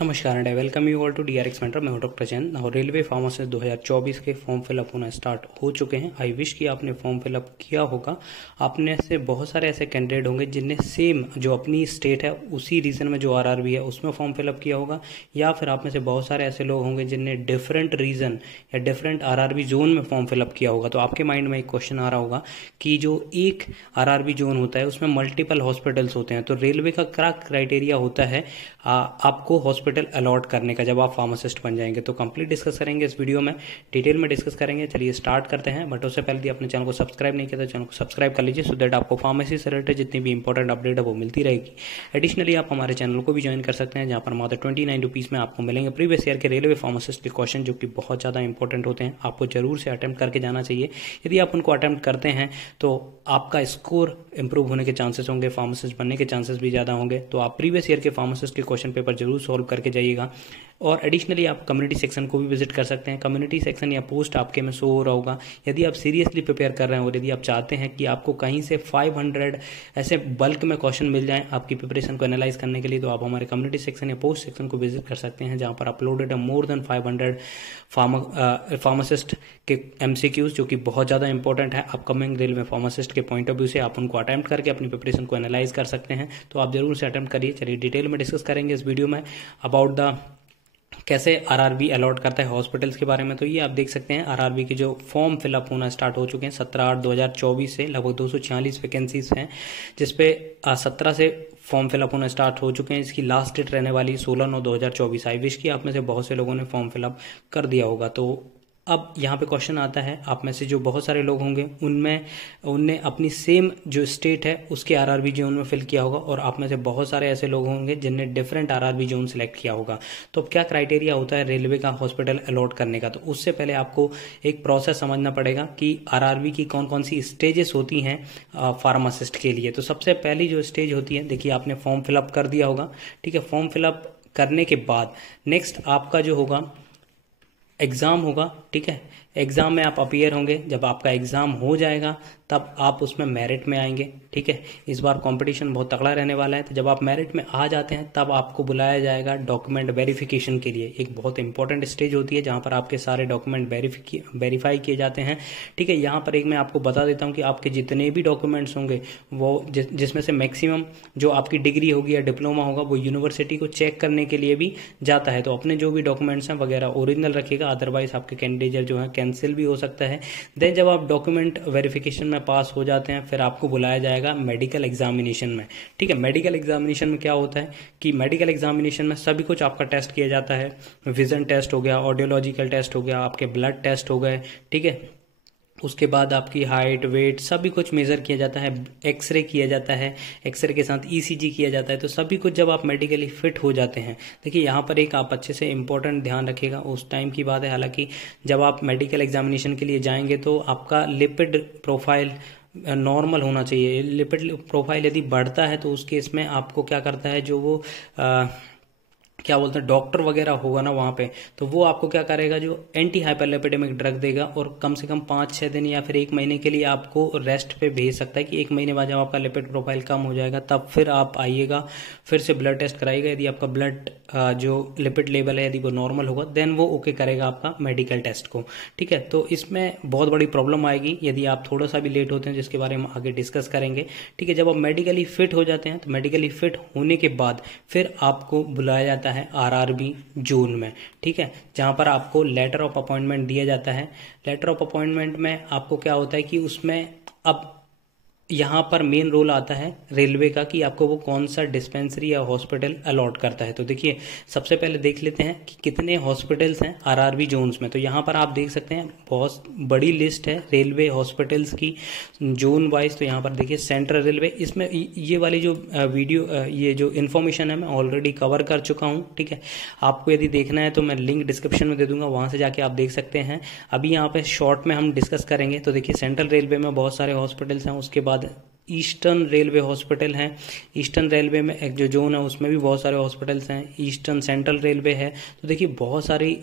नमस्कार and welcome you all to DRX mentor. मैं हूं डॉक्टर जैन और रेलवे फार्मासिस्ट 2024 के फॉर्म फिलअप होना स्टार्ट हो चुके हैं। आई विश कि आपने फॉर्म फिलअप किया होगा। आपने से बहुत सारे ऐसे कैंडिडेट होंगे जिनने सेम जो अपनी स्टेट है उसी रीजन में जो आरआरबी है उसमें फॉर्म फिलअप किया होगा, या फिर आप में से बहुत सारे ऐसे लोग होंगे जिनने डिफरेंट रीजन या डिफरेंट आरआरबी जोन में फॉर्म फिलअप किया होगा। तो आपके माइंड में एक क्वेश्चन आ रहा होगा कि जो एक आरआरबी जोन होता है उसमें मल्टीपल हॉस्पिटल्स होते हैं, तो रेलवे का क्या क्राइटेरिया होता है आपको हॉस्पिटल अलॉट करने का जब आप फार्मासिस्ट बन जाएंगे। तो कंप्लीट डिस्कस करेंगे इस वीडियो में, डिटेल में डिस्कस करेंगे। चलिए स्टार्ट करते हैं। बट उससे पहले यदि अपने चैनल को सब्सक्राइब नहीं किया तो चैनल को सब्सक्राइब कर लीजिए, सो दैट आपको फार्मेसी से रिलेटेड जितनी भी इंपॉर्टेंट अपडेट है वो मिलती रहेगी। एडिशनली आप हमारे चैनल को भी ज्वाइन कर सकते हैं, जहां पर मात्र 29 रुपीज़ में आपको मिलेंगे प्रीवियस ईयर के रेलवे फार्मासिस्ट के क्वेश्चन, जो कि बहुत ज़्यादा इंपॉर्टेंट होते हैं। आपको जरूर से अटेम्प्ट करके जाना चाहिए। यदि आप उनको अटेम्प्ट करते हैं तो आपका स्कोर इंप्रूव होने के चांसेस होंगे, फार्मासिस्ट बनने के चांसेस भी ज़्यादा होंगे। तो आप प्रीवियस ईयर के फार्मासिस्ट के क्वेश्चन पेपर जरूर सॉल्व करके जाइएगा। और एडिशनली आप कम्युनिटी सेक्शन को भी विजिट कर सकते हैं। कम्युनिटी सेक्शन या पोस्ट आपके में शो हो रहा होगा। यदि आप सीरियसली प्रिपेयर कर रहे हैं और यदि आप चाहते हैं कि आपको कहीं से 500 ऐसे बल्क में क्वेश्चन मिल जाएं आपकी प्रिपरेशन को एनालाइज करने के लिए, तो आप हमारे कम्युनिटी सेक्शन या पोस्ट सेक्शन को विजिट कर सकते हैं, जहां पर अपलोडेड है मोर देन 500 फार्मासिस्ट के एमसीक्यूज, जो कि बहुत ज़्यादा इंपॉर्टेंट है अपकमिंग रेलवे फार्मासिस्ट के पॉइंट ऑफ व्यू से। आप उनको अटेम्प्ट करके अपनी प्रिपरेशन को एनालाइज कर सकते हैं, तो आप जरूर से अटेम्प्ट करिए। चलिए डिटेल में डिस्कस करेंगे इस वीडियो में अबाउट द कैसे आरआरबी अलॉट करता है हॉस्पिटल्स के बारे में। तो ये आप देख सकते हैं आरआरबी के जो फॉर्म फिलअप होना स्टार्ट हो चुके हैं 17/8/2024 से। लगभग 246 वैकेंसीज हैं, जिसपे 17 से फॉर्म फिलअप होना स्टार्ट हो चुके हैं। इसकी लास्ट डेट रहने वाली 16/9/2024। आई विश कि आप में से बहुत से लोगों ने फॉर्म फिलअप कर दिया होगा। तो अब यहाँ पे क्वेश्चन आता है, आप में से जो बहुत सारे लोग होंगे उनने अपनी सेम जो स्टेट है उसके आरआरबी जोन में फिल किया होगा, और आप में से बहुत सारे ऐसे लोग होंगे जिनने डिफरेंट आरआरबी जोन सिलेक्ट किया होगा। तो अब क्या क्राइटेरिया होता है रेलवे का हॉस्पिटल अलॉट करने का, तो उससे पहले आपको एक प्रोसेस समझना पड़ेगा कि आरआरबी की कौन कौन सी स्टेजेस होती हैं फार्मासिस्ट के लिए। तो सबसे पहली जो स्टेज होती है, देखिए आपने फॉर्म फिलअप कर दिया होगा, ठीक है। फॉर्म फिलअप करने के बाद नेक्स्ट आपका जो होगा एग्ज़ाम होगा, ठीक है। एग्ज़ाम में आप अपीयर होंगे। जब आपका एग्ज़ाम हो जाएगा तब आप उसमें मेरिट में आएंगे, ठीक है। इस बार कंपटीशन बहुत तगड़ा रहने वाला है। तो जब आप मेरिट में आ जाते हैं तब आपको बुलाया जाएगा डॉक्यूमेंट वेरिफिकेशन के लिए। एक बहुत इंपॉर्टेंट स्टेज होती है जहां पर आपके सारे डॉक्यूमेंट वेरीफाई किए जाते हैं, ठीक है। यहाँ पर एक मैं आपको बता देता हूँ कि आपके जितने भी डॉक्यूमेंट्स होंगे वो जिसमें से मैक्सिमम जो आपकी डिग्री होगी या डिप्लोमा होगा वो यूनिवर्सिटी को चेक करने के लिए भी जाता है। तो अपने जो भी डॉक्यूमेंट्स हैं वगैरह ओरिजिनल रखिएगा, अदरवाइज आपके कैंडिडेट जो है कैंसिल भी हो सकता है। देन जब आप डॉक्यूमेंट वेरिफिकेशन में पास हो जाते हैं फिर आपको बुलाया जाएगा मेडिकल एग्जामिनेशन में, ठीक है। मेडिकल एग्जामिनेशन में क्या होता है कि मेडिकल एग्जामिनेशन में सभी कुछ आपका टेस्ट किया जाता है। विजन टेस्ट हो गया, ऑडियोलॉजिकल टेस्ट हो गया, आपके ब्लड टेस्ट हो गए, ठीक है। उसके बाद आपकी हाइट वेट सभी कुछ मेज़र किया जाता है। एक्सरे किया जाता है, एक्सरे के साथ ईसीजी किया जाता है। तो सभी कुछ जब आप मेडिकली फिट हो जाते हैं, देखिए यहाँ पर एक आप अच्छे से इंपॉर्टेंट ध्यान रखिएगा, उस टाइम की बात है। हालांकि जब आप मेडिकल एग्जामिनेशन के लिए जाएंगे तो आपका लिपिड प्रोफाइल नॉर्मल होना चाहिए। लिपिड प्रोफाइल यदि बढ़ता है तो उस केस में आपको क्या करता है, जो वो क्या बोलते हैं डॉक्टर वगैरह होगा ना वहाँ पे, तो वो आपको क्या करेगा, जो एंटी हाइपरलिपिडेमिक ड्रग देगा और कम से कम 5-6 दिन या फिर 1 महीने के लिए आपको रेस्ट पे भेज सकता है कि 1 महीने बाद जब आपका लिपिड प्रोफाइल कम हो जाएगा तब फिर आप आइएगा, फिर से ब्लड टेस्ट कराइएगा। यदि आपका ब्लड जो लिपिड लेवल है यदि वो नॉर्मल होगा देन वो ओके करेगा आपका मेडिकल टेस्ट को, ठीक है। तो इसमें बहुत बड़ी प्रॉब्लम आएगी यदि आप थोड़ा सा भी लेट होते हैं, जिसके बारे में आगे डिस्कस करेंगे, ठीक है। जब आप मेडिकली फिट हो जाते हैं तो मेडिकली फिट होने के बाद फिर आपको बुलाया जाता है आरआरबी जोन में, ठीक है, जहां पर आपको लेटर ऑफ अपॉइंटमेंट दिया जाता है। लेटर ऑफ अपॉइंटमेंट में आपको क्या होता है कि उसमें अब यहाँ पर मेन रोल आता है रेलवे का कि आपको वो कौन सा डिस्पेंसरी या हॉस्पिटल अलॉट करता है। तो देखिए सबसे पहले देख लेते हैं कि कितने हॉस्पिटल्स हैं आरआरबी जोन्स में। तो यहाँ पर आप देख सकते हैं बहुत बड़ी लिस्ट है रेलवे हॉस्पिटल्स की जोन वाइज। तो यहाँ पर देखिए सेंट्रल रेलवे, इसमें ये वाली जो वीडियो ये जो इन्फॉर्मेशन है मैं ऑलरेडी कवर कर चुका हूँ, ठीक है। आपको यदि देखना है तो मैं लिंक डिस्क्रिप्शन में दे दूंगा, वहाँ से जाके आप देख सकते हैं। अभी यहाँ पे शॉर्ट में हम डिस्कस करेंगे। तो देखिए सेंट्रल रेलवे में बहुत सारे हॉस्पिटल्स हैं, उसके बाद ईस्टर्न रेलवे हॉस्पिटल हैं। ईस्टर्न रेलवे में एक जो जोन है उसमें भी बहुत सारे हॉस्पिटल्स हैं। ईस्टर्न सेंट्रल रेलवे है। तो देखिए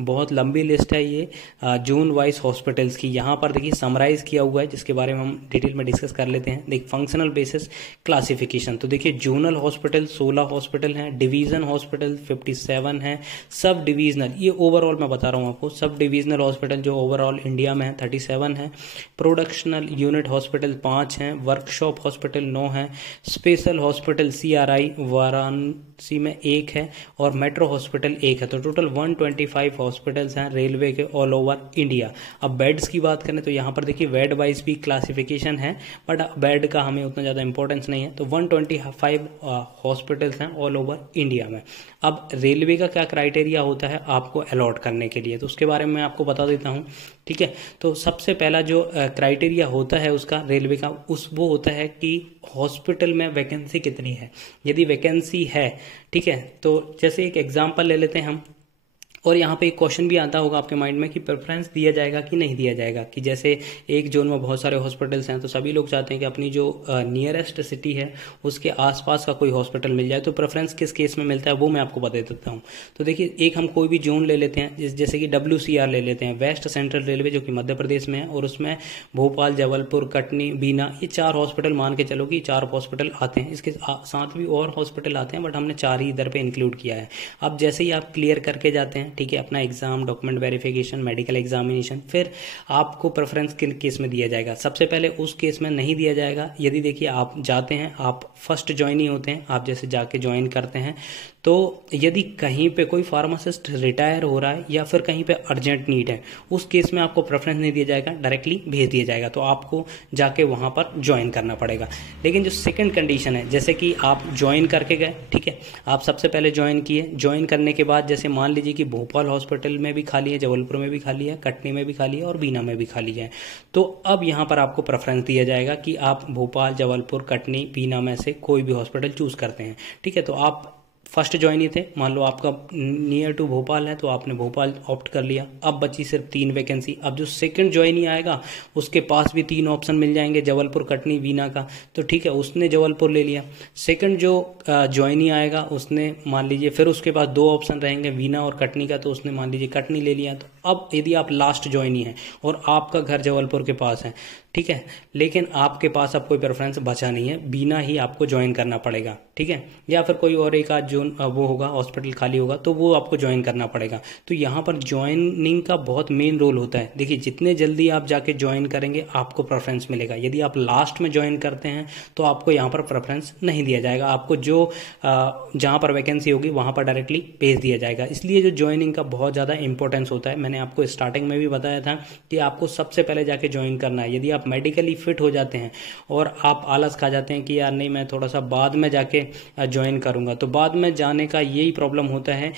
बहुत लंबी लिस्ट है ये जोन वाइज हॉस्पिटल्स की। यहाँ पर देखिए समराइज किया हुआ है जिसके बारे में हम डिटेल में डिस्कस कर लेते हैं। देखिए फंक्शनल बेसिस क्लासिफिकेशन, तो देखिए जोनल हॉस्पिटल 16 हॉस्पिटल हैं, डिवीजन हॉस्पिटल 57 है, सब डिविजनल, ये ओवरऑल मैं बता रहा हूँ आपको, सब डिविजनल हॉस्पिटल जो ओवरऑल इंडिया में है 37 है, प्रोडक्शनल यूनिट हॉस्पिटल 5 हैं, वर्कशॉप हॉस्पिटल 9 है, स्पेशल हॉस्पिटल CRI वाराणसी में 1 है और मेट्रो हॉस्पिटल 1 है। तो टोटल 125 हॉस्पिटल्स हैं रेलवे के ऑल ओवर इंडिया। अब बेड्स की बात करें तो यहाँ पर देखिए बेड वाइज भी क्लासिफिकेशन है, बट बेड का हमें उतना ज़्यादा इंपॉर्टेंस नहीं है। तो 125 हॉस्पिटल्स हैं ऑल ओवर इंडिया में। अब रेलवे का क्या क्राइटेरिया होता है आपको अलॉट करने के लिए, तो उसके बारे में मैं आपको बता देता हूँ। ठीक है, तो सबसे पहला जो क्राइटेरिया होता है उसका रेलवे का वो होता है कि हॉस्पिटल में वैकेंसी कितनी है। यदि वैकेंसी है, ठीक है, तो जैसे एक एग्जांपल ले लेते हैं हम, और यहाँ पे एक क्वेश्चन भी आता होगा आपके माइंड में कि प्रेफरेंस दिया जाएगा कि नहीं दिया जाएगा, कि जैसे एक जोन में बहुत सारे हॉस्पिटल्स हैं तो सभी लोग चाहते हैं कि अपनी जो नियरेस्ट सिटी है उसके आसपास का कोई हॉस्पिटल मिल जाए, तो प्रेफरेंस किस केस में मिलता है वो मैं आपको बता देता हूँ। तो देखिए एक हम कोई भी जोन ले लेते हैं, जैसे कि WCR ले लेते हैं, वेस्ट सेंट्रल रेलवे, जो कि मध्य प्रदेश में है, और उसमें भोपाल, जबलपुर, कटनी, बीना, ये 4 हॉस्पिटल मान के चलो कि 4 हॉस्पिटल आते हैं। इसके साथ भी और हॉस्पिटल आते हैं बट हमने 4 ही इधर पे इंक्लूड किया है। अब जैसे ही आप क्लियर करके जाते हैं, ठीक है, अपना exam, document verification, medical examination, फिर आपको प्रेफरेंस किन केस में दिया जाएगा। सबसे पहले उस केस में नहीं दिया जाएगा यदि देखिए आप जाते हैं, आप फर्स्ट ज्वाइन ही होते हैं, आप जैसे जाके ज्वाइन करते हैं, तो यदि कहीं पे कोई फार्मासिस्ट रिटायर हो रहा है या फिर कहीं पे अर्जेंट नीड है, उस केस में आपको प्रेफरेंस नहीं दिया जाएगा, डायरेक्टली भेज दिया जाएगा, तो आपको जाके वहां पर ज्वाइन करना पड़ेगा। लेकिन जो सेकंड कंडीशन है, जैसे कि आप ज्वाइन करके गए, ठीक है, आप सबसे पहले ज्वाइन किए, ज्वाइन करने के बाद जैसे मान लीजिए कि भोपाल हॉस्पिटल में भी खाली है, जबलपुर में भी खाली है, कटनी में भी खाली है और बीना में भी खाली है, तो अब यहाँ पर आपको प्रेफरेंस दिया जाएगा कि आप भोपाल, जबलपुर, कटनी, बीना में से कोई भी हॉस्पिटल चूज करते हैं। ठीक है, तो आप फर्स्ट ज्वाइन ही थे, मान लो आपका नियर टू भोपाल है तो आपने भोपाल ऑप्ट कर लिया, अब बची सिर्फ 3 वैकेंसी। अब जो सेकंड ज्वाइन ही आएगा उसके पास भी 3 ऑप्शन मिल जाएंगे, जबलपुर, कटनी, बीना का, तो ठीक है, उसने जबलपुर ले लिया। सेकंड जो ज्वाइन ही आएगा उसने मान लीजिए फिर उसके पास 2 ऑप्शन रहेंगे, बीना और कटनी का, तो उसने मान लीजिए कटनी ले लिया। तो अब यदि आप लास्ट ज्वाइन ही है और आपका घर जबलपुर के पास है, ठीक है, लेकिन आपके पास अब कोई प्रेफरेंस बचा नहीं है, बीना ही आपको ज्वाइन करना पड़ेगा, ठीक है, या फिर कोई और एक आध जो वो होगा हॉस्पिटल खाली होगा तो वो आपको ज्वाइन करना पड़ेगा। तो यहाँ पर ज्वाइनिंग का बहुत मेन रोल होता है। देखिए जितने जल्दी आप जाके ज्वाइन करेंगे आपको प्रेफरेंस मिलेगा। यदि आप लास्ट में ज्वाइन करते हैं तो आपको यहाँ पर प्रेफरेंस नहीं दिया जाएगा, आपको जो जहाँ पर वैकेंसी होगी वहाँ पर डायरेक्टली भेज दिया जाएगा। इसलिए जो ज्वाइनिंग का बहुत ज़्यादा इंपॉर्टेंस होता है, मैंने आपको स्टार्टिंग में भी बताया था कि आपको सबसे पहले जाके ज्वाइन करना है। यदि आप मेडिकली फिट हो जाते हैं और आप आलस खा जाते हैं कि यार नहीं मैं थोड़ा सा बाद में जाके ज्वाइन करूंगा, तो बाद में जाने का यही प्रॉब्लम होता है।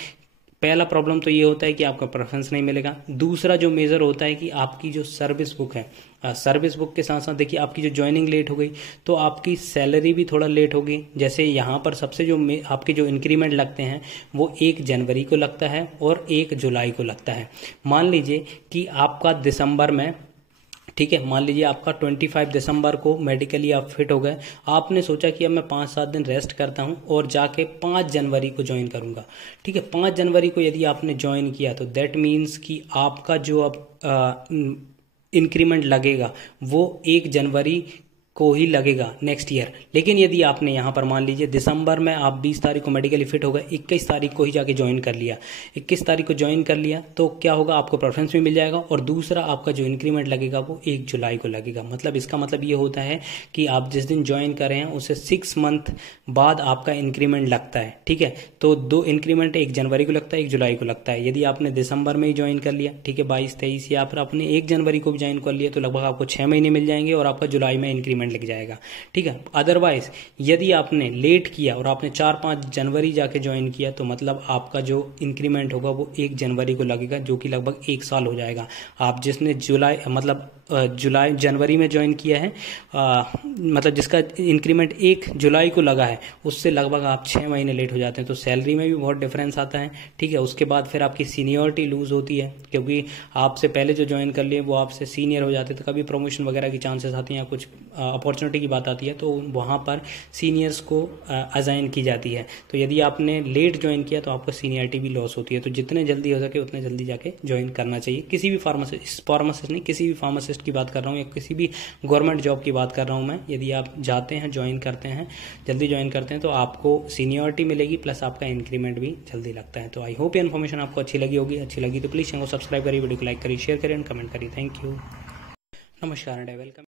पहला प्रॉब्लम तो ये होता है कि आपका प्रेफरेंस नहीं मिलेगा। दूसरा जो मेजर होता है कि आपकी जो सर्विस बुक है, सर्विस बुक के साथ साथ देखिए आपकी जो ज्वाइनिंग लेट हो गई तो आपकी सैलरी भी थोड़ा लेट होगी। जैसे यहाँ पर सबसे जो आपके जो इंक्रीमेंट लगते हैं वो 1 जनवरी को लगता है और 1 जुलाई को लगता है। मान लीजिए कि आपका दिसंबर में, ठीक है, मान लीजिए आपका 25 दिसंबर को मेडिकली आप फिट हो गए, आपने सोचा कि अब मैं 5-7 दिन रेस्ट करता हूं और जाके 5 जनवरी को ज्वाइन करूंगा। ठीक है, 5 जनवरी को यदि आपने ज्वाइन किया तो दैट मीन्स कि आपका जो अब इंक्रीमेंट लगेगा वो 1 जनवरी को ही लगेगा नेक्स्ट ईयर। लेकिन यदि आपने यहाँ पर मान लीजिए दिसंबर में आप 20 तारीख को मेडिकली फिट हो गए, 21 तारीख को ही जाके ज्वाइन कर लिया, 21 तारीख को ज्वाइन कर लिया, तो क्या होगा, आपको प्रेफरेंस भी मिल जाएगा और दूसरा आपका जो इंक्रीमेंट लगेगा वो 1 जुलाई को लगेगा। मतलब इसका मतलब ये होता है कि आप जिस दिन ज्वाइन कर रहे हैं उससे 6 मंथ बाद आपका इंक्रीमेंट लगता है। ठीक है, तो 2 इंक्रीमेंट 1 जनवरी को लगता है, 1 जुलाई को लगता है। यदि आपने दिसंबर में ही ज्वाइन कर लिया, ठीक है, 22-23, या फिर आपने 1 जनवरी को भी ज्वाइन कर लिया, तो लगभग आपको 6 महीने मिल जाएंगे और आपका जुलाई में इंक्रीमेंट लग जाएगा। ठीक है, अदरवाइज यदि आपने लेट किया और आपने 4-5 जनवरी जाके ज्वाइन किया तो मतलब आपका जो इंक्रीमेंट होगा वो 1 जनवरी को लगेगा, जो कि लगभग 1 साल हो जाएगा। आप जिसने जनवरी में ज्वाइन किया है, मतलब जिसका इंक्रीमेंट 1 जुलाई को लगा है, उससे लगभग आप 6 महीने लेट हो जाते हैं। तो सैलरी में भी बहुत डिफरेंस आता है। ठीक है, उसके बाद फिर आपकी सीनियरिटी लूज होती है, क्योंकि आपसे पहले जो ज्वाइन कर लिए वो आपसे सीनियर हो जाते हैं, तो कभी प्रमोशन वगैरह की चांसेस आती हैं या कुछ अपॉर्चुनिटी की बात आती है तो वहाँ पर सीनियर्स को असाइन की जाती है। तो यदि आपने लेट ज्वाइन किया तो आपको सीनियरिटी भी लॉस होती है। तो जितने जल्दी हो सके उतने जल्दी जाके ज्वाइन करना चाहिए। किसी भी फार्मासिस्ट नहीं, किसी भी फार्मासिस्ट की बात कर रहा हूँ या किसी भी गवर्नमेंट जॉब की बात कर रहा हूँ मैं। यदि आप जाते हैं, ज्वाइन करते हैं, जल्दी ज्वाइन करते हैं तो आपको सीनियरिटी मिलेगी प्लस आपका इंक्रीमेंट भी जल्दी लगता है। तो आई होप ये इन्फॉर्मेशन आपको अच्छी लगी होगी। अच्छी लगी तो प्लीज़ चैनल को सब्सक्राइब करिए, वीडियो को लाइक करिए, शेयर करिए एंड कमेंट करिए। Thank you. नमस्कार एंड वेलकम।